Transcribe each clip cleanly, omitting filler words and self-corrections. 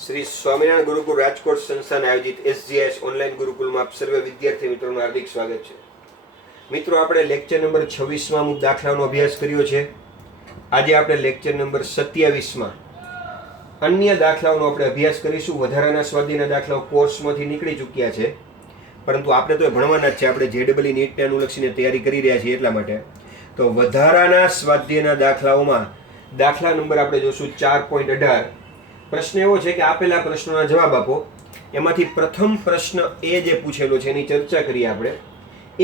શ્રી સ્વામિનારાયણ ગુરુકુળ રાજકોટ સંસ્થાન આયોજિત SGS online ગુરુકુળમાં આપ સર્વે વિદ્યાર્થી મિત્રોનું હાર્દિક સ્વાગત છે. મિત્રો, આપણે લેક્ચર નંબર 26માં અમુક દાખલાઓનો અભ્યાસ કર્યો છે. આજે આપણે લેક્ચર નંબર 27માં અન્ય દાખલાઓનો આપણે અભ્યાસ કરીશું. વધારાના સ્વાધ્યાયના દાખલાઓ કોર્સમાંથી નીકળી ચૂક્યા છે, પરંતુ આપણે તો ભણવાના જ છે. આપણે JEE નીટને અનુલક્ષીને તૈયારી કરી રહ્યા છીએ, એટલા માટે તો વધારાના સ્વાધ્યાયના દાખલાઓમાં દાખલા નંબર આપણે જોશું 4.18. પ્રશ્ન એવો છે કે આપેલા પ્રશ્નોના જવાબ આપો. એમાંથી પ્રથમ પ્રશ્ન એ જે પૂછેલો છે એની ચર્ચા કરીએ આપણે.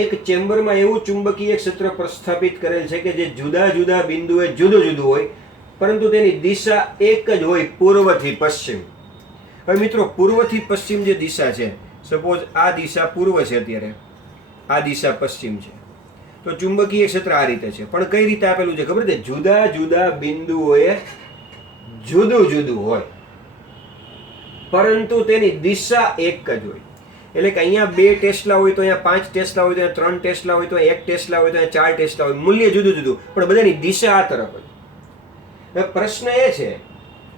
એક ચેમ્બરમાં એવું ચુંબકીય ક્ષેત્ર પ્રસ્થાપિત કરેલ છે કે જે જુદા જુદા બિંદુએ જુદું જુદું હોય, પરંતુ તેની દિશા એક જ હોય, પૂર્વથી પશ્ચિમ. હવે મિત્રો, પૂર્વથી પશ્ચિમ જે દિશા છે, સપોઝ આ દિશા પૂર્વ છે, અત્યારે આ દિશા પશ્ચિમ છે, તો ચુંબકીય ક્ષેત્ર આ રીતે છે. પણ કઈ રીતે આપેલું છે ખબર છે? જુદા જુદા બિંદુઓએ જુદું જુદું હોય, પરંતુ તેની દિશા એક જ હોય. એટલે કે અહીંયા 2 ટેસ્લા હોય તો અહીંયા 5 ટેસ્લા હોય, તો અહીંયા 3 ટેસ્લા હોય, તો 1 ટેસ્લા હોય, તો અહીંયા 4 ટેસ્લા હોય. મૂલ્ય જુદું જુદું, પણ બધાની દિશા આ તરફ હોય. હવે પ્રશ્ન એ છે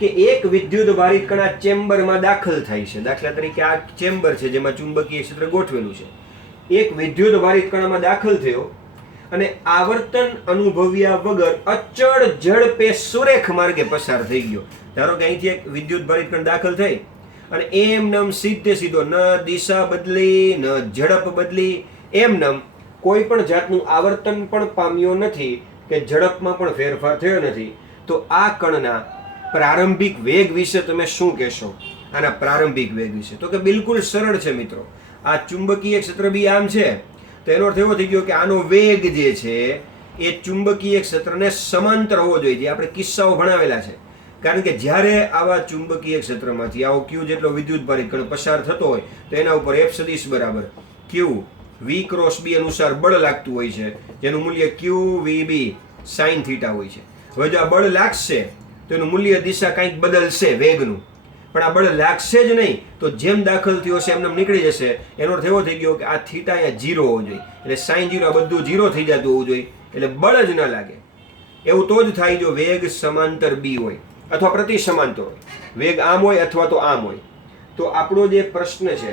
કે એક વિદ્યુત ભારિત કણ આ ચેમ્બરમાં દાખલ થાય છે. દાખલા તરીકે આ ચેમ્બર છે જેમાં ચુંબકીય ક્ષેત્ર ગોઠવેલું છે. એક વિદ્યુત ભારિત કણમાં દાખલ થયો અને આવર્તન અનુભવ્યા વગર અચળ ઝડપે સુરેખ માર્ગે પસાર થઈ ગયો. ધારો કે અહીંથી એક વિદ્યુત ભારિત કણ દાખલ થઈ અને એમનેમ સીધે સીધો, ન દિશા બદલી, ન ઝડપ બદલી, એમનેમ કોઈ પણ જાતનું આવર્તન પણ પામ્યો નથી કે ઝડપમાં પણ ફેરફાર થયો નથી. તો આ કણના પ્રારંભિક વેગ વિશે તમે શું કહેશો? આના પ્રારંભિક વેગ વિશે તો કે બિલકુલ સરળ છે મિત્રો. આ ચુંબકીય ક્ષેત્ર બી આમ છે, તો એનો અર્થ એવો થઈ ગયો કે આનો વેગ જે છે એ ચુંબકીય ક્ષેત્રને સમાંતર હોવો જોઈએ. જે આપણે કિસ્સાઓ ભણાવેલા છે. કારણ કે જ્યારે આવા ચુંબકીય ક્ષેત્રમાંથી આવો Q જેટલો વિદ્યુત ભારિત કણ પસાર થતો હોય તો એના ઉપર F સદિશ બરાબર Q V ક્રોસ B અનુસાર બળ લાગતું હોય છે, જેનું મૂલ્ય QVB sin θ હોય છે. હવે જો આ બળ લાગશે તો એનું મૂલ્ય દિશા કંઈક બદલશે વેગનું, પણ આ બળ લાગશે જ નહીં. તો જેમ દાખલ થયો છે એમને નીકળી જશે. એનો અર્થ એવો થઈ ગયો કે આ θ અહીંયા 0 હોવો જોઈએ, એટલે sin 0 બધું 0 થઈ જતું હોવું જોઈએ, એટલે બળ જ ન લાગે. એવું તો જ થાય જો વેગ સમાંતર B હોય અથવા પ્રતિ સમાંતર હોય. વેગ આમ હોય અથવા તો આમ હોય. તો આપણો જે પ્રશ્ન છે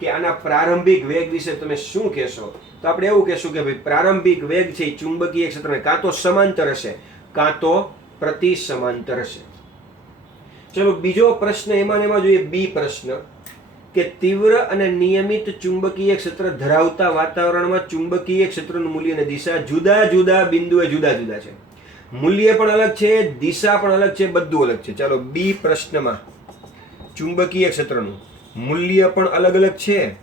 કે આના પ્રારંભિક વેગ વિશે તમે શું કહેશો, તો આપણે એવું કહેશું કે ભાઈ પ્રારંભિક વેગ છે એ ચુંબકીય ક્ષેત્રને કાં તો સમાંતર હશે કાં તો પ્રતિ સમાંતર હશે. ચલો બીજો પ્રશ્ન એમાં જોઈએ. બી પ્રશ્ન કે તીવ્ર અને નિયમિત ચુંબકીય ક્ષેત્ર ધરાવતા વાતાવરણમાં ચુંબકીય ક્ષેત્રનું મૂલ્ય અને દિશા જુદા જુદા બિંદુએ જુદા જુદા છે. મૂલ્ય પણ અલગ છે, દિશા પણ અલગ છે, બધું અલગ છે. ચાલો, બી પ્રશ્નમાં ચુંબકીય ક્ષેત્રનું મૂલ્ય પણ અલગ અલગ છે,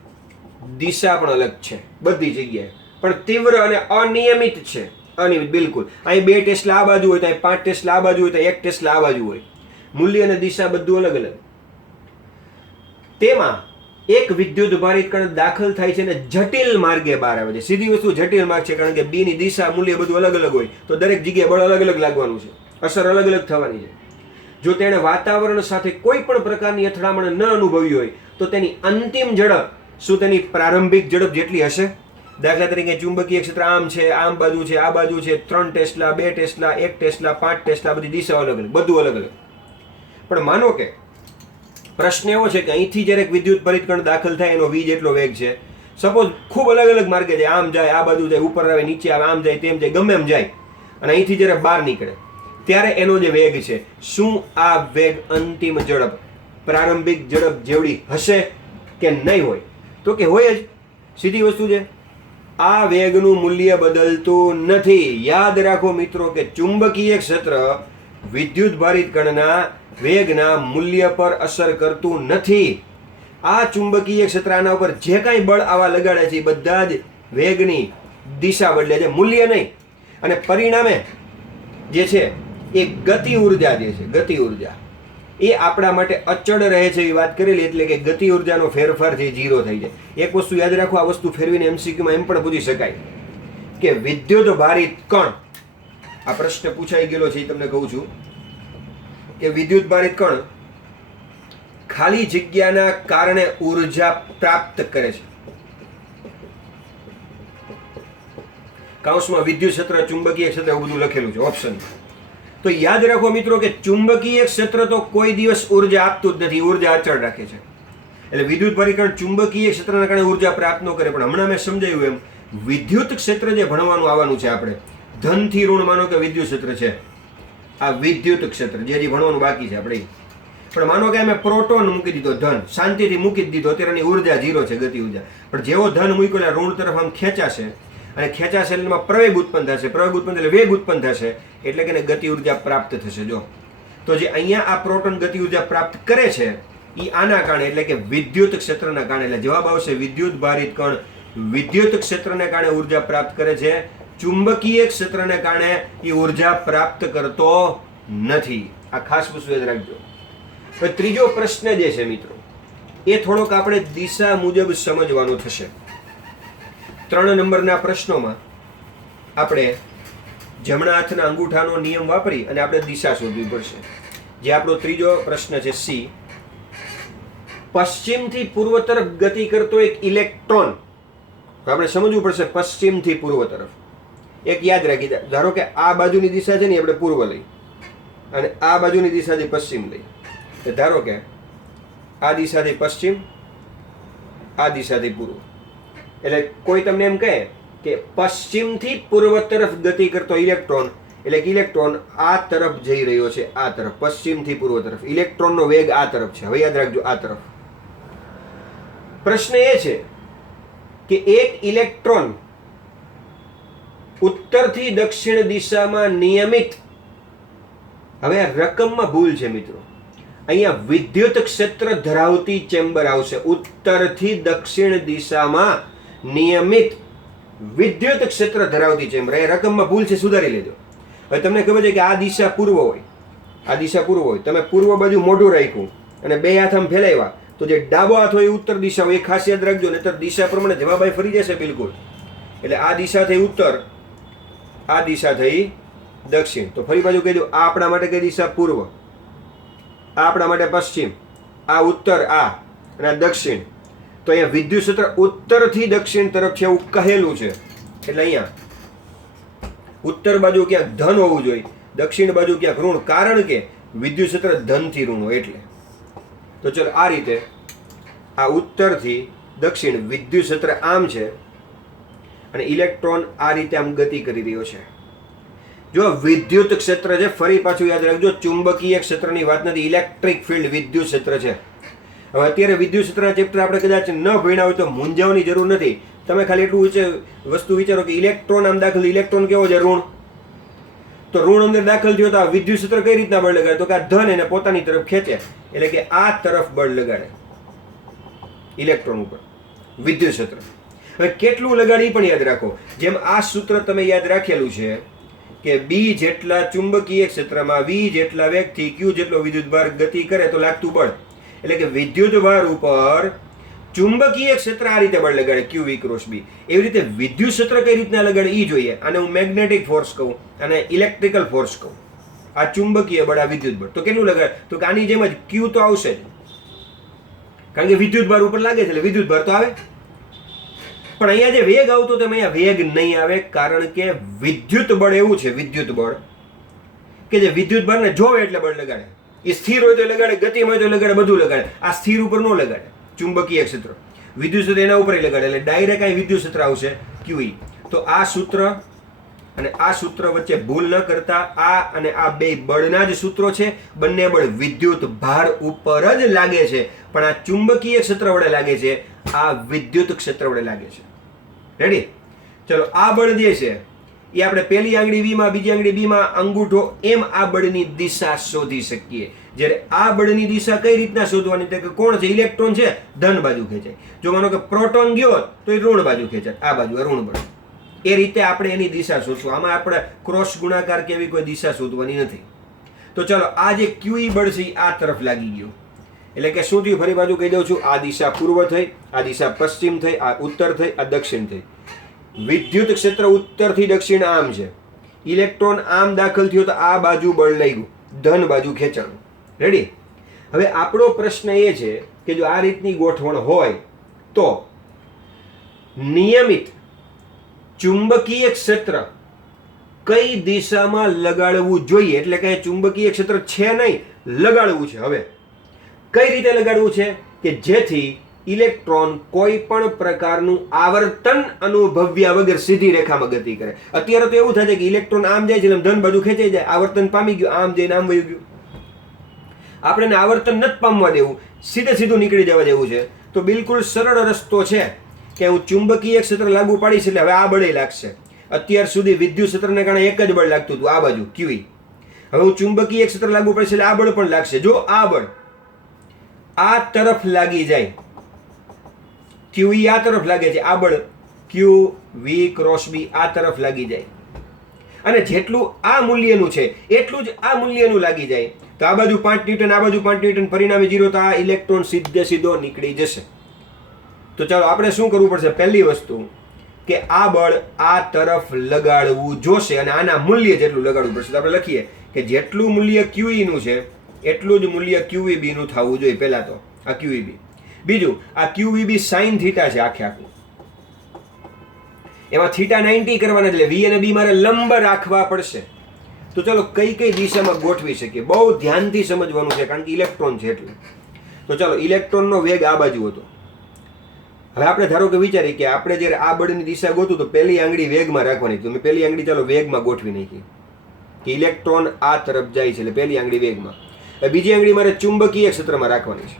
દિશા પણ અલગ છે બધી જગ્યાએ, પણ તીવ્ર અને અનિયમિત છે. અનિયમિત બિલકુલ. અહીં 2 ટેસ્લા આ બાજુ હોય, તો અહીં 5 ટેસ્લા આ બાજુ હોય, તો 1 ટેસ્લા આ બાજુ હોય. મૂલ્ય અને દિશા બધું અલગ અલગ. તેમાં એક વિદ્યુત ભારિત કણ દાખલ થાય છે અને જટિલ માર્ગે બહાર આવે છે. સીધી વસ્તુ જટિલ માર્ગ છે, કારણ કે B ની દિશા મૂલ્ય બધું અલગ અલગ હોય, તો દરેક જગ્યાએ બળ અલગ અલગ લાગવાનું છે, અસર અલગ અલગ થવાની છે. જો તેણે વાતાવરણ સાથે કોઈ પણ પ્રકારની અથડામણ ન અનુભવી હોય તો તેની અંતિમ ઝડપ શું તેની પ્રારંભિક ઝડપ જેટલી હશે? દાખલા તરીકે ચુંબકીય ક્ષેત્ર આમ છે, આમ બાજુ છે, આ બાજુ છે, 3 ટેસ્લા, 2 ટેસ્લા, 1 ટેસ્લા, 5 ટેસ્લા, બધી દિશાઓ અલગ અલગ, બધું અલગ અલગ. પણ માનો કે પ્રશ્ન એવો છે કે અહીંથી જ્યારે વિદ્યુત ભારિત કણ દાખલ થાય એનો V જેટલો વેગ છે. સપોઝ ખૂબ અલગ અલગ માર્ગે જાય, આમ જાય, આ બાજુ જાય, ઉપર આવે, નીચે આવે, આમ જાય, તેમ જાય, ગમે એમ જાય, અને અહીંથી જ્યારે બહાર નીકળે ત્યારે એનો જે વેગ છે, શું આ વેગ અંતિમ ઝડપ પ્રારંભિક ઝડપ જેવડી હશે કે નહીં હોય? તો કે હોય જ. સીધી વસ્તુ છે. આ વેગનું મૂલ્ય બદલતું નથી. યાદ રાખો મિત્રો કે ચુંબકીય ક્ષેત્ર વિદ્યુત ભારિત કણના વેગના મૂલ્ય પર અસર કરતું નથી. આ ચુંબકીય ક્ષેત્ર આના ઉપર જે કાંઈ બળ આવા લગાડે છે એ બધા જ વેગની દિશા બદલે છે, મૂલ્ય નહીં. અને પરિણામે જે છે એ ગતિ ઉર્જા જે છે, ગતિ ઉર્જા એ આપણા માટે અચળ રહે છે એવી વાત કરેલી. એટલે કે ગતિ ઉર્જાનો ફેરફાર છે 0 થઈ જાય. એક વસ્તુ યાદ રાખો, આ વસ્તુ ફેરવીને MCQમાં એમ પણ પૂછી શકાય કે વિદ્યુત ભારિત કણ, આ પ્રશ્ન પૂછાઈ ગયેલો છે એ તમને કહું છું કે વિદ્યુત ભારિત કણ ખાલી જગ્યાના કારણે ઉર્જા પ્રાપ્ત કરે છે. કૌંસમાં વિદ્યુત ક્ષેત્ર, ચુંબકીય ક્ષેત્ર એવું બધું લખેલું છે ઓપ્શન. તો યાદ રાખો મિત્રો કે ચુંબકીય ક્ષેત્ર તો કોઈ દિવસ ઉર્જા આપતું જ નથી, ઉર્જા અચળ રાખે છે. એટલે વિદ્યુત પરિકરણ ચુંબકીય ક્ષેત્રના કારણે ઉર્જા પ્રાપ્ત ન કરે. પણ હમણાં મેં સમજાવ્યું એમ વિદ્યુત ક્ષેત્ર જે ભણવાનું આવવાનું છે આપણે, ધનથી ઋણ માનો કે વિદ્યુત ક્ષેત્ર છે, આ વિદ્યુત ક્ષેત્ર જે હજી ભણવાનું બાકી છે આપણે. પણ માનો કે અમે પ્રોટોન મૂકી દીધો, ધન શાંતિથી મૂકી જ દીધો, અત્યારેની ઉર્જા 0 છે, ગતિ ઉર્જા. પણ જેવો ધન મૂક્યો એટલે ઋણ તરફ આમ ખેંચાશે અને ખેંચાશે એટલે એમાં પ્રવેગ ઉત્પન્ન થશે, પ્રવેગ ઉત્પન્ન એટલે વેગ ઉત્પન્ન થશે, એટલે કે ગતિ ઉર્જા પ્રાપ્ત થશે. જો તો જે અહીંયા આ પ્રોટોન ગતિ ઉર્જા પ્રાપ્ત કરે છે એ આના કારણે, એટલે કે વિદ્યુત ક્ષેત્રના કારણે. એટલે જવાબ આવશે વિદ્યુત ભારિત કણ વિદ્યુત ક્ષેત્રને કારણે ઉર્જા પ્રાપ્ત કરે છે, ચુંબકીય ક્ષેત્રને કારણે એ ઉર્જા પ્રાપ્ત કરતો નથી. આ ખાસ વસ્તુ યાદ રાખજો. હવે ત્રીજો પ્રશ્ન જે છે મિત્રો, એ થોડોક આપણે દિશા મુજબ સમજવાનો થશે. 3 નંબરના પ્રશ્નોમાં આપણે જમણા હાથના અંગૂઠાનો નિયમ વાપરી અને આપણે દિશા શોધવી પડશે. જે આપણો ત્રીજો પ્રશ્ન છે સી, પશ્ચિમથી પૂર્વ તરફ ગતિ કરતો એક ઇલેક્ટ્રોન. આપણે સમજવું પડશે પશ્ચિમથી પૂર્વ તરફ. એક યાદ રાખી, ધારો કે આ બાજુની દિશા છે ને આપણે પૂર્વ લઈ અને આ બાજુની દિશાથી પશ્ચિમ લઈ. તો ધારો કે આ દિશાથી પશ્ચિમ, આ દિશાથી પૂર્વ. એટલે કોઈ તમને એમ કહે કે પશ્ચિમથી પૂર્વ તરફ ગતિ કરતો ઇલેક્ટ્રોન, એટલે કે ઇલેક્ટ્રોન આ તરફ જઈ રહ્યો છે, આ તરફ પશ્ચિમથી પૂર્વ તરફ. ઇલેક્ટ્રોનનો વેગ આ તરફ છે. હવે યાદ રાખજો આ તરફ. પ્રશ્ન એ છે કે એક ઇલેક્ટ્રોન ઉત્તરથી દક્ષિણ દિશામાં નિયમિત, હવે આ રકમમાં ભૂલ છે મિત્રો, અહીંયા વિદ્યુત ક્ષેત્ર ધરાવતી ચેમ્બર આવશે. ઉત્તરથી દક્ષિણ દિશામાં નિયમિત વિદ્યુત ક્ષેત્ર ધરાવતી ચેમ્બર, એ રકમમાં ભૂલ છે, સુધારી લેજો. હવે તમને ખબર છે કે આ દિશા પૂર્વ હોય, આ દિશા પૂર્વ હોય, તમે પૂર્વ બાજુ મોઢું રાખ્યું અને બે હાથ આમ ફેલાવ્યા, તો જે ડાબો હાથ હોય એ ઉત્તર દિશા હોય. એ ખાસ યાદ રાખજો, નહીતર દિશા પ્રમાણે જવાબ અહીં ફરી જશે બિલકુલ. એટલે આ દિશા થઈ ઉત્તર, આ દિશા થઈ દક્ષિણ. તો ફરી બાજુ કહી દઉં, આ આપણા માટે કઈ દિશા? પૂર્વ. આ આપણા માટે પશ્ચિમ, આ ઉત્તર, આ અને આ દક્ષિણ. તો અહીંયા વિદ્યુત ક્ષેત્ર ઉત્તરથી દક્ષિણ તરફ છે એવું કહેલું છે. એટલે અહીંયા ઉત્તર બાજુ ક્યાંક ધન હોવું જોઈએ, દક્ષિણ બાજુ ક્યાંક ઋણ, કારણ કે વિદ્યુત ક્ષેત્ર ધનથી ઋણ હોય એટલે. તો ચલો આ રીતે આ ઉત્તરથી દક્ષિણ વિદ્યુત ક્ષેત્ર આમ છે અને ઇલેક્ટ્રોન આ રીતે આમ ગતિ કરી રહ્યો છે. જો વિદ્યુત ક્ષેત્ર છે, ફરી પાછું યાદ રાખજો, ચુંબકીય ક્ષેત્રની વાત નથી, ઇલેક્ટ્રિક ફિલ્ડ વિદ્યુત ક્ષેત્ર છે. હવે અત્યારે વિદ્યુત ક્ષેત્રના ચેપ્ટર આપણે કદાચ ન ભણ્યા હોય તો મૂંઝાવવાની જરૂર નથી. તમે ખાલી એટલું વસ્તુ વિચારો કે ઇલેક્ટ્રોન આમ દાખલ, ઇલેક્ટ્રોન કેવો છે? ઋણ. તો ઋણ અંદર દાખલ થયો તો આ વિદ્યુત ક્ષેત્ર કઈ રીતના બળ લગાડે? તો કે આ ધન એને પોતાની તરફ ખેંચે, એટલે કે આ તરફ બળ લગાડે ઇલેક્ટ્રોન ઉપર વિદ્યુત ક્ષેત્ર. હવે કેટલું લગાડે એ પણ યાદ રાખો. જેમ આ સૂત્ર તમે યાદ રાખેલું છે કે બી જેટલા ચુંબકીય ક્ષેત્રમાં વી જેટલા વેગથી ક્યુ જેટલો વિદ્યુતભાર ગતિ કરે તો લાગતું બળ, એટલે કે વિદ્યુતભાર ઉપર ચુંબકીય ક્ષેત્ર આ રીતે બળ લગાડે, ક્યુ વી ક્રોસ બી. એવી રીતે વિદ્યુત ક્ષેત્ર કઈ રીતના લગાડે એ જોઈએ. આને હું મેગ્નેટિક ફોર્સ કહું અને ઇલેક્ટ્રિકલ ફોર્સ કહું. આ ચુંબકીય બળ, આ વિદ્યુત બળ. તો કેટલું લગાડે? તો કે આની જેમ જ ક્યુ તો આવશે જ, કારણ કે વિદ્યુતભાર ઉપર લાગે છે એટલે વિદ્યુતભાર તો આવે. પણ અહીંયા જે વેગ આવતો તેમ અહીંયા વેગ નહીં આવે, કારણ કે વિદ્યુત બળ એવું છે, વિદ્યુત બળ કે જે વિદ્યુત બળને જોવે એટલે બળ લગાડે. એ સ્થિર હોય તો લગાડે, ગતિમાં હોય તો લગાડે, બધું લગાડે. આ સ્થિર ઉપર ન લગાડે ચુંબકીય ક્ષેત્ર. વિદ્યુત ક્ષેત્ર એના ઉપર લગાડે, એટલે ડાયરેક્ટ અહીં વિદ્યુત ક્ષેત્ર આવશે QE. તો આ સૂત્ર અને આ સૂત્ર વચ્ચે ભૂલ ન કરતા, આ અને આ બે બળના જ સૂત્રો છે. બંને બળ વિદ્યુત ભાર ઉપર જ લાગે છે, પણ આ ચુંબકીય ક્ષેત્ર વડે લાગે છે, આ વિદ્યુત ક્ષેત્ર વડે લાગે છે. રેડી? ચલો આ બળ જે છે એ આપણે પહેલી આંગળી વી માં, બીજી આંગળી બી માં, અંગૂઠો, એમ આ બળની દિશા શોધી શકીએ. જ્યારે આ બળની દિશા કઈ રીતના શોધવાની? તો કે કોણ છે? ઇલેક્ટ્રોન છે, ધન બાજુ ખેંચાય. જો માનો કે પ્રોટોન ગયો તો એ ઋણ બાજુ ખેંચાય, આ બાજુ ઋણ બળ. એ રીતે આપણે એની દિશા શોધશું. આમાં આપણે ક્રોસ ગુણાકાર કે એવી કોઈ દિશા શોધવાની નથી. તો ચલો આ જે QE બળ છે આ તરફ લાગી ગયું, એટલે કે શું થયું? ફરી બાજુ કહી દઉં છું, આ દિશા પૂર્વ થઈ, આ દિશા પશ્ચિમ થઈ, આ ઉત્તર થઈ, આ દક્ષિણ થઈ. વિદ્યુત ક્ષેત્ર ઉત્તરથી દક્ષિણ આમ છે, ઇલેક્ટ્રોન આમ દાખલ થયો તો આ બાજુ બળ લાગ્યું, ધન બાજુ ખેંચાણ. રેડી? હવે આપણો પ્રશ્ન એ છે કે જો આ રીતની ગોઠવણ હોય તો નિયમિત ચુંબકીય ક્ષેત્ર કઈ દિશામાં લગાડવું જોઈએ, એટલે કે ચુંબકીય ક્ષેત્ર છે નહીં, લગાડવું છે. હવે કઈ રીતે લગાડવું છે કે જેથી ઇલેક્ટ્રોન કોઈ પણ પ્રકારનું આવર્તન અનુભવ્યા વગર સીધી રેખામાં ગતિ કરે. અત્યારે તો એવું થાય છે કે ઇલેક્ટ્રોન આમ જાય છે એટલે ધન બાજુ ખેંચાઈ જાય, આવર્તન પામી ગયું, આમ જઈને આમ વયું ગયું. આપણે આવર્તન નથી પામવા દેવું, સીધું નીકળી જવા દેવું છે. તો બિલકુલ સરળ રસ્તો છે કે હું ચુંબકીય ક્ષેત્ર લાગુ પાડીશ એટલે હવે આ બળે લાગશે. અત્યાર સુધી વિદ્યુત ક્ષેત્રને કારણે એક જ બળ લાગતું હતું, આ બાજુ QE. હવે હું ચુંબકીય ક્ષેત્ર લાગુ પાડીશ એટલે આ બળ પણ લાગશે. જો આ બળ આ તરફ લાગી જાય, QE આ તરફ લાગે છે, આ બળ QV ક્રોસ B આ તરફ લાગી જાય, અને જેટલું આ મૂલ્યનું છે એટલું જ આ મૂલ્યનું લાગી જાય, તો આ બાજુ 5 ન્યૂટન, આ બાજુ 5 ન્યૂટન, પરિણામે 0, તો આ ઇલેક્ટ્રોન સીધો નીકળી જશે. તો ચાલો આપણે શું કરવું પડશે? પહેલી વસ્તુ કે આ બળ આ તરફ લગાડવું જોશે અને આના મૂલ્ય જેટલું લગાડવું પડશે. તો આપણે લખીએ કે જેટલું મૂલ્ય QE નું છે એટલું જ મૂલ્ય QEB નું થવું જોઈએ. પહેલા તો આ QEB. બીજું, આ QEB sin થીટા છે આખું, એમાં થીટા 90 કરવાના, એટલે V અને B મારે લંબ રાખવા પડશે. તો ચલો કઈ દિશામાં ગોઠવી શકીએ, બહુ ધ્યાનથી સમજવાનું છે કારણ કે ઇલેક્ટ્રોન છે એટલે. તો ચાલો, ઇલેક્ટ્રોનનો વેગ આ બાજુ હતો. હવે આપણે ધારો કે વિચારીએ કે આપણે જ્યારે આ બળની દિશા ગોતું તો પહેલી આંગળી વેગમાં રાખવાની. તો મેં પહેલી આંગળી ચાલો વેગમાં ગોઠવી નાખી કે ઇલેક્ટ્રોન આ તરફ જાય છે એટલે પહેલી આંગળી વેગમાં. બીજી આંગળી મારે ચુંબકીય ક્ષેત્રમાં રાખવાની છે.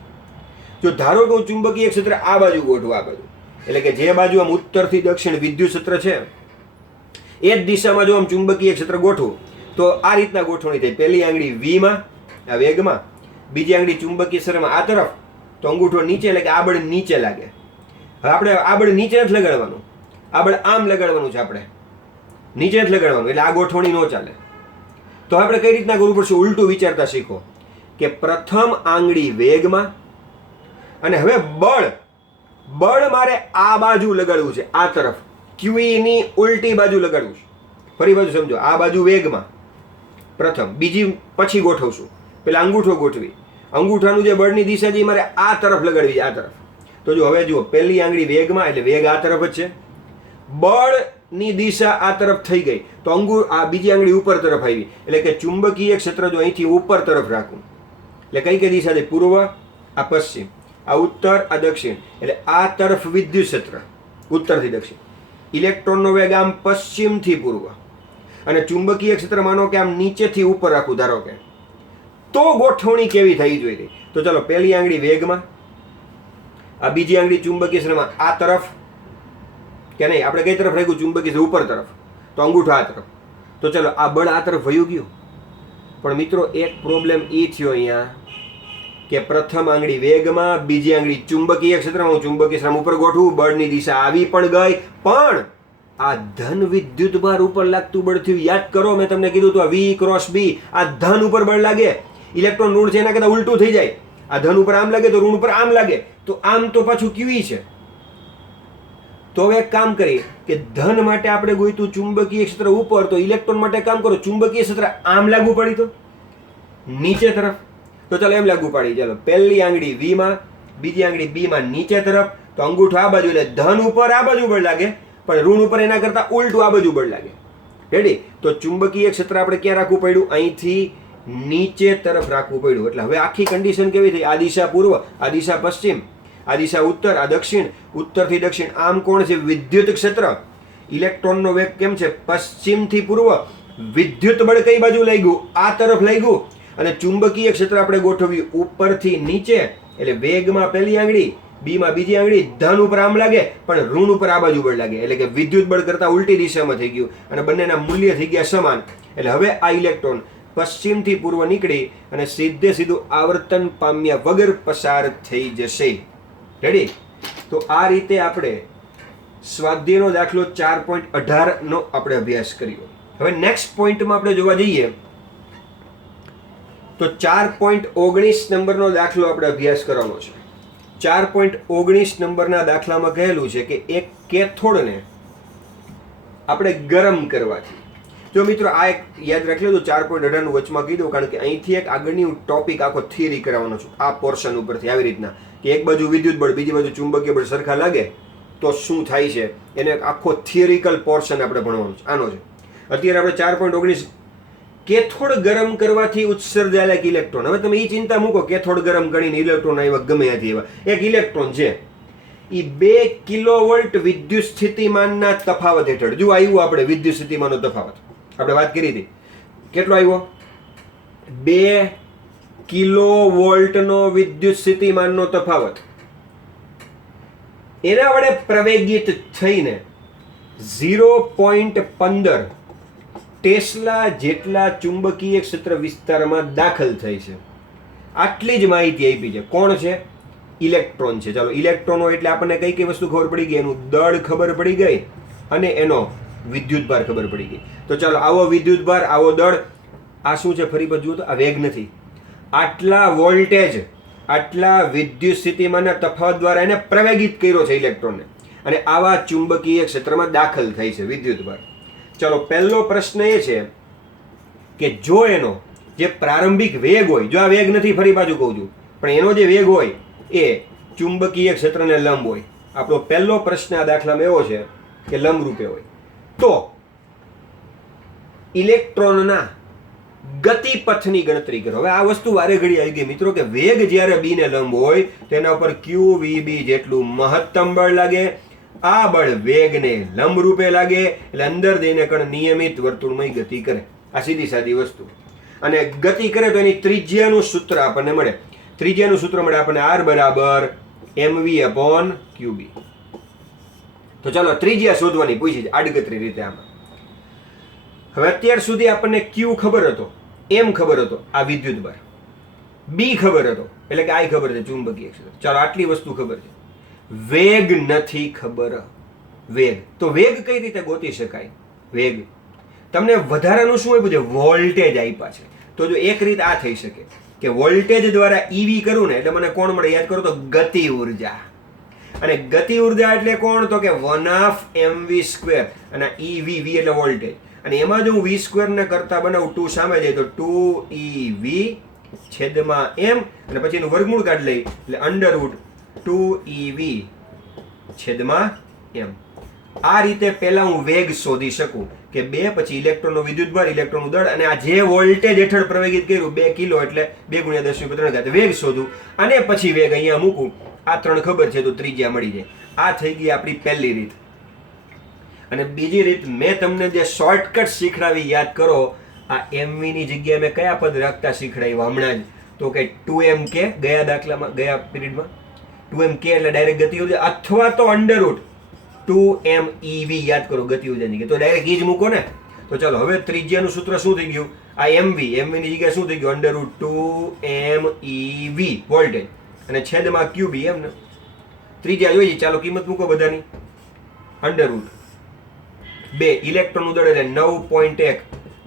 જો ધારો કે હું ચુંબકીય ક્ષેત્ર આ બાજુ ગોઠવું, આ બાજુ, એટલે કે જે બાજુ આમ ઉત્તરથી દક્ષિણ વિદ્યુત ક્ષેત્ર છે એ જ દિશામાં જો આમ ચુંબકીય ક્ષેત્ર ગોઠવું તો આ રીતના ગોઠવણી થાય. પહેલી આંગળી V માં આ વેગમાં, બીજી આંગળી ચુંબકીય ક્ષેત્રમાં આ તરફ, તો અંગૂઠો નીચે, એટલે કે આ બળ નીચે લાગે. હવે આપણે આ બળ નીચે નથી લગાડવાનું, આ બળ આમ લગાડવાનું છે, આપણે નીચે નથી લગાડવાનું, એટલે આ ગોઠવણી ન ચાલે. તો આપણે કઈ રીતના કરવું પડશે? ઉલટું વિચારતા શીખો કે પ્રથમ આંગળી વેગમાં, અને હવે બળ મારે આ બાજુ લગાડવું છે, આ તરફ QE ની ઉલટી બાજુ લગાડવું છે. ફરી બાજુ સમજો, આ બાજુ વેગમાં પ્રથમ, બીજી પછી ગોઠવશું. પેલા અંગૂઠો ગોઠવી, અંગૂઠાનું જે બળની દિશા છે મારે આ તરફ લગાડવી છે, આ તરફ. તો જો હવે જુઓ, પહેલી આંગળી વેગમાં એટલે વેગ આ તરફ જ છે, બળની દિશા આ તરફ થઈ ગઈ, તો આ બીજી આંગળી ઉપર તરફ આવી, એટલે કે ચુંબકીય ક્ષેત્ર જો અહીંથી ઉપર તરફ રાખું એટલે કઈ દિશા છે? પૂર્વ, આ પશ્ચિમ, આ ઉત્તર, આ દક્ષિણ, એટલે આ તરફ વિદ્યુત ક્ષેત્ર ઉત્તરથી દક્ષિણ, ઇલેક્ટ્રોનનો વેગ આમ પશ્ચિમથી પૂર્વ, અને ચુંબકીય ક્ષેત્ર માનો કે આમ નીચેથી ઉપર રાખું ધારો કે, તો ગોઠવણી કેવી થઈ જોઈએ? તો ચાલો, પહેલી આંગળી વેગમાં, આ બીજી આંગળી ચુંબકીય ક્ષેત્રમાં આ તરફ, કે નહીં, આપણે કઈ તરફ રાખ્યું? ચુંબકીય ક્ષેત્ર ઉપર તરફ, તો અંગૂઠો આ તરફ. તો ચાલો, આ બળ આ તરફ વયું ગયું. પણ મિત્રો, એક પ્રોબ્લેમ એ થયો અહીંયા કે પ્રથમ આંગળી વેગમાં, બીજી આંગળી ચુંબકીય ક્ષેત્રમાં, હું ચુંબકીય ક્ષેત્ર ઉપર ગોઠવું, બળની દિશા આવી પણ ગઈ, પણ આ ધન વિદ્યુત ભાર ઉપર લાગતું બળ થયું. યાદ કરો, મેં તમને કીધું હતું, આ V ક્રોસ B, આ ધન ઉપર બળ લાગે, ઇલેક્ટ્રોન ઋણ છે એના કરતા ઉલટું થઈ જાય. આ ધન ઉપર આમ લાગે તો ઋણ ઉપર આમ લાગે, તો આમ તો પાછું QE છે. તો હવે એક કામ કરીએ કે ધન માટે આપણે ગોઈતું ચુંબકીય ક્ષેત્ર ઉપર, તો ઇલેક્ટ્રોન માટે કામ કરો, ચુંબકીય ક્ષેત્ર આમ લાગુ પડી તો નીચે તરફ. તો ચાલો એમ લાગુ પાડી. ચાલો, પહેલી આંગળી V માં, બીજી આંગળી B માં નીચે તરફ, તો અંગૂઠો આ બાજુ, એટલે ધન ઉપર આ બાજુ બળ લાગે, પણ ઋણ ઉપર એના કરતા ઉલટું આ બાજુ બળ લાગે. રેડી? તો ચુંબકીય ક્ષેત્ર આપણે ક્યાં રાખવું પડ્યું? અહીંથી નીચે તરફ રાખવું પડ્યું. એટલે હવે આખી કન્ડિશન કેવી થઈ? આ દિશા પૂર્વ, આ દિશા પશ્ચિમ, આ દિશા ઉત્તર, આ દક્ષિણ, ઉત્તરથી દક્ષિણ. આમ કોણ છે? વિદ્યુત ક્ષેત્ર. ઇલેક્ટ્રોનનો વેગ કેમ છે? પશ્ચિમથી પૂર્વ. વિદ્યુત બળ કઈ બાજુ લઈ ગયું? આ તરફ લઈ ગયું. અને ચુંબકીય ક્ષેત્ર આપણે ગોઠવ્યું ઉપરથી નીચે, એટલે વેગમાં પહેલી આંગળી, B માં બીજી આંગળી, ધન ઉપર આમ લાગે, પણ ઋણ ઉપર આ બાજુ બળ લાગે, એટલે કે વિદ્યુત બળ કરતા ઉલટી દિશામાં થઈ ગયું, અને બંનેના મૂલ્ય થઈ ગયા સમાન. એટલે હવે આ ઇલેક્ટ્રોન પશ્ચિમથી પૂર્વ નીકળી અને સીધું આવર્તન પામ્યા વગર પસાર થઈ જશે. રેડી? તો આ રીતે આપણે સ્વાધ્યાયનો દાખલો 4.18 નો આપણે અભ્યાસ કર્યો. હવે નેક્સ્ટ પોઈન્ટમાં આપણે જોવા જઈએ તો 4.19 નંબરનો દાખલો આપણે અભ્યાસ કરવાનો છે. 4.19 નંબરના દાખલામાં કહેલું છે કે એક કેથોડને આપણે ગરમ કરવાથી, જો મિત્રો આ એક યાદ રાખી લો, 4.18 નું વચમાં કીધું કારણ કે અહીંથી એક આગળની ટોપિક આખો થિયરી કરાવવાનો છું આ પોર્શન ઉપરથી. આવી રીતના કે એક બાજુ વિદ્યુત બળ, બીજી બાજુ ચુંબકીય બળ સરખા લાગે તો શું થાય છે, એને એક આખો થિયરિકલ પોર્શન આપણે ભણવાનું છે. આનો છે. અત્યારે આપણે 4.19 કેથોડ ગરમ કરવાથી ઉત્સર્જાયેલા એક ઇલેક્ટ્રોન. હવે તમે એ ચિંતા મૂકો, કેથોડ ગરમ કરીને ઇલેક્ટ્રોન આવ્યા ગમે ત્યાંથી એવા. એક ઇલેક્ટ્રોન છે એ 2 કિલોવોલ્ટ વિદ્યુત સ્થિતિમાનના તફાવત હેઠળ, જો આવ્યું આપણે વિદ્યુત સ્થિતિમાનનો તફાવત આપણે વાત કરી હતી, કેટલો આવ્યો? 2 કિલોવોલ્ટનો વિદ્યુત સ્થિતિમાનનો તફાવત એના વડે પ્રવેગિત થઈને 0.15 ટેસ્લા જેટલા ચુંબકીય ક્ષેત્ર વિસ્તારમાં દાખલ થઈ છે. આટલી જ માહિતી આપી છે. કોણ છે? ઇલેક્ટ્રોન છે. ચાલો, ઇલેક્ટ્રોનો એટલે આપણને કઈ કઈ વસ્તુ ખબર પડી ગઈ, એનું દળ ખબર પડી ગઈ અને એનો વિદ્યુતભાર ખબર પડી ગઈ. તો ચાલો, આવો વિદ્યુતભાર, આવો દળ, આ શું છે? ફરી પાછું તો આ વેગ નથી. આટલા વોલ્ટેજ, આટલા વિદ્યુત સ્થિતિમાનના તફાવત દ્વારા એને પ્રવેગિત કર્યો છે ઇલેક્ટ્રોનને, અને આવા ચુંબકીય ક્ષેત્રમાં દાખલ થઈ છે વિદ્યુતભાર. ચલો, પહેલો પ્રશ્ન એ છે કે જો એનો જે પ્રારંભિક વેગ હોય, જો આ વેગ નથી, ફરી પાછું કહું છું, પણ એનો જે વેગ હોય એ ચુંબકીય ક્ષેત્રને લંબ હોય. આપણો પહેલો પ્રશ્ન આ દાખલામાં એવો છે કે લંબ રૂપે હોય. તો ઇલેક્ટ્રોનના ગતિપથની ગણતરી કરો. હવે આ વસ્તુ વારે ઘડી આવી ગઈ મિત્રો કે વેગ જ્યારે બી ને લંબ હોય તેના ઉપર QVB જેટલું મહત્તમ બળ લાગે. આ બળ વેગને લંબ રૂપે લાગે એટલે અંદર જઈને કણ નિયમિત વર્તુળમય ગતિ કરે. આ સીધી સાદી વસ્તુ. અને ગતિ કરે તો એની ત્રિજ્યાનું સૂત્ર આપણને મળે. ત્રિજ્યાનું સૂત્ર મળે આપણને R બરાબર mv/qb. તો ચાલો, ત્રિજ્યા શોધવાની પૂછી છે આડકતરી રીતે આમાં. હવે અત્યાર સુધી આપણને Q ખબર હતો, M ખબર હતો, આ વિદ્યુતભાર, B ખબર હતો એટલે કે I ખબર છે ચુંબકીય ક્ષેત્ર. ચાલો, આટલી વસ્તુ ખબર છે. વેગ નથી ખબર. વેગ તો વેગ કઈ રીતે ગોતી શકાય? વેગ તમને વધારાનું શું આપ્યું છે? વોલ્ટેજ આપ્યા છે. તો જો એક રીત આ થઈ શકે કે વોલ્ટેજ દ્વારા EV કરું ને એટલે મને કોણ મળે? યાદ કરો તો ગતિ ઉર્જા. અને ગતિ ઉર્જા એટલે કોણ? તો કે 1/mv². અને EV, V એટલે વોલ્ટેજ. અને એમાં જો હું v² ને કરતા બનાવું 2 સામે જાય તો 2ev/m, અને પછી એનું વર્ગમૂળ કાઢી લઈ એટલે √2ev/m. આ રીતે પહેલા હું વેગ શોધી શકું કે 2, પછી ઇલેક્ટ્રોનનો વિદ્યુતભાર, ઇલેક્ટ્રોનનું દળ, અને આ જે વોલ્ટેજ હેઠળ પ્રવેગિત કર્યું 2 કિલો એટલે 2 × 10⁻³ વેગ શોધું, અને પછી વેગ અહીંયા મૂકું. આ 3 ખબર છે તો ત્રિજ્યા મળી જાય. આ થઈ ગઈ આપણી પહેલી રીત. અને બીજી રીત મેં તમને જે શોર્ટકટ શીખડાવી, યાદ કરો. આ mv ની જગ્યાએ મેં કયા પદ રાખતા શીખડાવ્યા હમણાં જ? તો કે 2mk ગયા દાખલામાં, ગયા પીરિયડમાં 2mk એટલે ડાયરેક્ટ ગતિ ઉર્જા, અથવા તો √2mev. યાદ કરો ગતિ ઉર્જાની, તો ડાયરેક્ટ ઈ જ મૂકો ને. તો ચાલો, હવે ત્રિજ્યાનું સૂત્ર શું થઈ ગયું? આ mv ની જગ્યાએ શું થઈ ગયું? √2mev વોલ્ટેજ, અને છેદમાં qb. એમ ને ત્રિજ્યા જોઈએ. ચાલો, કિંમત મૂકો બધાની. √2 ઇલેક્ટ્રોનનું દળ એટલે 9.1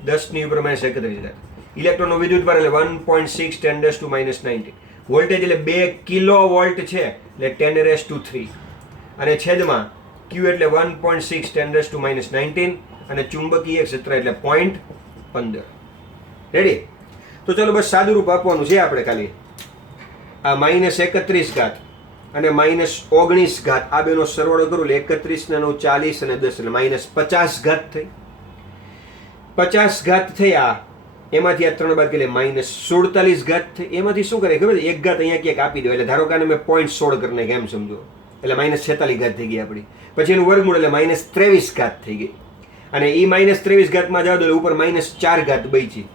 10⁻31. ઇલેક્ટ્રોનનો વિદ્યુતભાર એટલે 1.6 10⁻⁻19. વોલ્ટેજ એટલે 2 કિલો વોલ્ટ છે એટલે 10⁻³ અને છેદમાં Q એટલે 1.6 10⁻⁻19 અને ચુંબકીય ક્ષેત્ર એટલે 0.15. રેડી? તો ચલો, બસ સાદું રૂપ આપવાનું છે આપણે ખાલી. આ -31 અને -19 આ બેનો સરવાળો કરું એટલે 31 ને 9 40 અને 10 એટલે -50 થઈ. 50 થયા, એમાંથી આ 3 બાદ કરી -47 થઈ. એમાંથી શું કરે ખબર? 1 અહીંયા ક્યાંક આપી દો એટલે ધારો કે મેં 0.16 કરી નાખી, એમ સમજો, એટલે -46 થઈ ગઈ આપણી. પછી એનું વર્ગમૂળ એટલે -23 થઈ ગઈ. અને એ -23 માં જાવ તો ઉપર -4 બચી,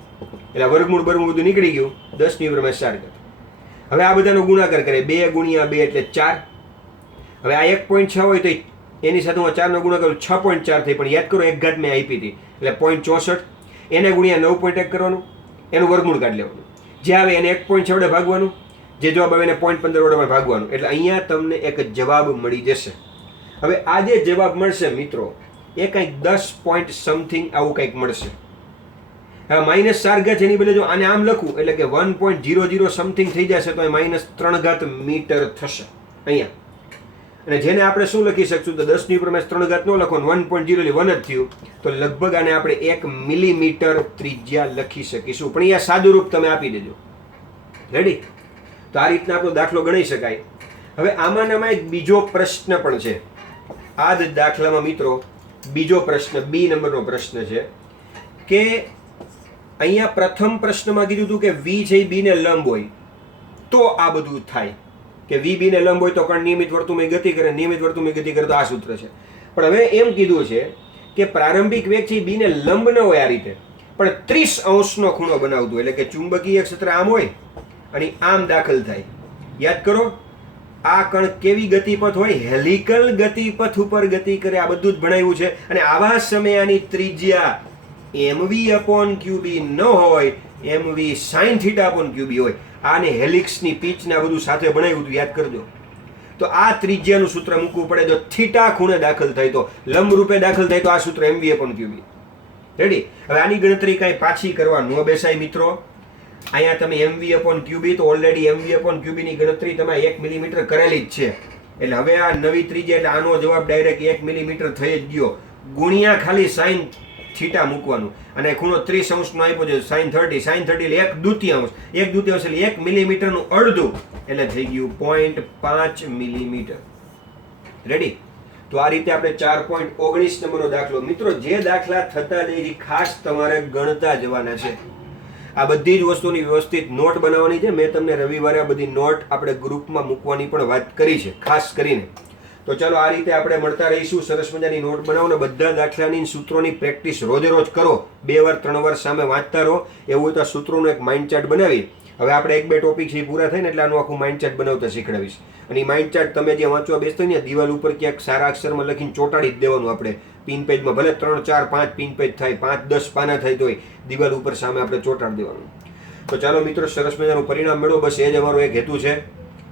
એટલે વર્ગમૂળ બધું નીકળી ગયું 10⁻⁴. હવે આ બધાનો ગુણાકાર કરે, 2 × 2 એટલે 4. હવે આ 1.6 હોય તો એની સાથે હું 4 નો ગુણાકાર 6.4 થઈ. પણ યાદ કરો 1 મેં આપી હતી એટલે 0.64. એને ગુણ્યા 9.1 કરવાનું, એનું વર્ગમૂળ કાઢી લેવાનું. જે આવે એને 1.6 વડે ભાગવાનું, જે જવાબ આવે એને 0.15 વડે ભાગવાનું. એટલે અહીંયા તમને એક જવાબ મળી જશે. હવે આ જે જવાબ મળશે મિત્રો, એ કંઈક 10 પોઈન્ટ સમથિંગ આવું કંઈક મળશે. હવે -4 એની બદલે જો આને આમ લખું એટલે કે 1.00 સમથિંગ થઈ જશે તો એ -3 મીટર થશે અહીંયા. અને જેને આપણે શું લખી શકશું? તો 10⁻³ ન લખો, 1.0 એટલે 1 જ થયું, તો લગભગ આને આપણે 1 મિલીમીટર ત્રિજ્યા લખી શકીશું. પણ અહીંયા સાદું રૂપ તમે આપી દેજો. રેડી? તો આ રીતના આપણો દાખલો ગણી શકાય. હવે આમાં એક બીજો પ્રશ્ન પણ છે. આ જ દાખલામાં મિત્રો બીજો પ્રશ્ન, B નંબરનો પ્રશ્ન છે કે અહીંયા પ્રથમ પ્રશ્નમાં કીધું હતું કે વી છે એ બી ને લંબ હોય તો આ બધું થાય, કે વી બી ને લંબ હોય તો કણ નિયમિત વર્તુળમાં ગતિ કરે, નિયમિત વર્તુળમાં ગતિ કરે તો આ સૂત્ર છે. પણ હવે એમ કીધું છે કે પ્રારંભિક વેગ છે બી ને લંબ ન હોય આ રીતે, પણ 30 અંશનો ખૂણો બનાવતું, એટલે કે ચુંબકીય ક્ષેત્ર આમ હોય અને આમ દાખલ થાય. યાદ કરો, આ કણ કેવી ગતિપથ હોય? હેલિકલ ગતિપથ ઉપર ગતિ કરે. આ બધું જ ભણાવ્યું છે. અને આવા સમયે આની ત્રિજ્યા mv/qb ન હોય, mv/sin θ/qb હોય. આને હેલિક્સની પીચ ને આ બધું સાથે ભણાવ્યું હતું, યાદ કરજો. તો આ ત્રિજ્યાનું સૂત્ર મૂકવું પડે. જો થીટા ખૂણે દાખલ થાય તો, લંબ રૂપે દાખલ થાય તો આ સૂત્ર mv/qb. રેડી? હવે આની ગણતરી કાંઈ પાછી કરવા ન બેસાય મિત્રો. અહીંયા તમે mv/qb તો ઓલરેડી mv/qb ની ગણતરી તમે 1 મિલીમીટર કરેલી જ છે. એટલે હવે આ નવી ત્રિજ્યા, એટલે આનો જવાબ ડાયરેક્ટ 1 મિલીમીટર થઈ જ ગયો. ગુણ્યા ખાલી સાઇન થીટા મૂકવાનું, અને ખૂણો 30 અંશનો આપ્યો છે, સાઇન 30. સાઇન 30 એટલે 1/2. 1/2 એટલે 1 મિલીમીટરનું અડધું, એટલે થઈ ગયું 0.5 મિલીમીટર. રેડી? તો આ રીતે આપણે 4.19 નંબરનો દાખલો. મિત્રો, જે દાખલા થતા જાય ખાસ તમારે ગણતા જવાના છે. આ બધી જ વસ્તુની વ્યવસ્થિત નોટ બનાવવાની છે. મેં તમને રવિવારે આ બધી નોટ આપણે ગ્રુપમાં મૂકવાની પણ વાત કરી છે ખાસ કરીને. તો ચાલો આ રીતે આપણે મળતા રહીશું. સરસ મજાની નોટ બનાવો ને બધા દાખલાની સૂત્રોની પ્રેક્ટિસ રોજે રોજ કરો. 2 વાર 3 વાર સામે વાંચતા રહો. એવું હોય તો આ સૂત્રોનું એક માઇન્ડ ચાર્ટ બનાવી, હવે આપણે 1-2 ટોપિક છે પૂરા થાય ને એટલે આનું આખું માઇન્ડ ચાર્ટ બનાવતા શીખડાવીશ. અને એ માઇન્ડ ચાર્ટ તમે જે વાંચવા બેસતા હોય ને દિવાલ ઉપર ક્યાંક સારા અક્ષરમાં લખીને ચોંટાડી જ દેવાનું. આપણે પિન પેજમાં ભલે 3, 4, 5 પિન પેજ થાય, 5, 10 પાના થાય તોય દિવાલ ઉપર સામે આપણે ચોંટાડી દેવાનું. તો ચાલો મિત્રો, સરસ મજાનું પરિણામ મેળવો. બસ એ જ અમારો એક હેતુ છે.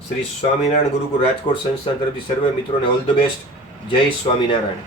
શ્રી સ્વામિનારાયણ ગુરુકુળ રાજકોટ સંસ્થાન તરફથી સર્વે મિત્રોને ઓલ ધ બેસ્ટ. જય સ્વામિનારાયણ.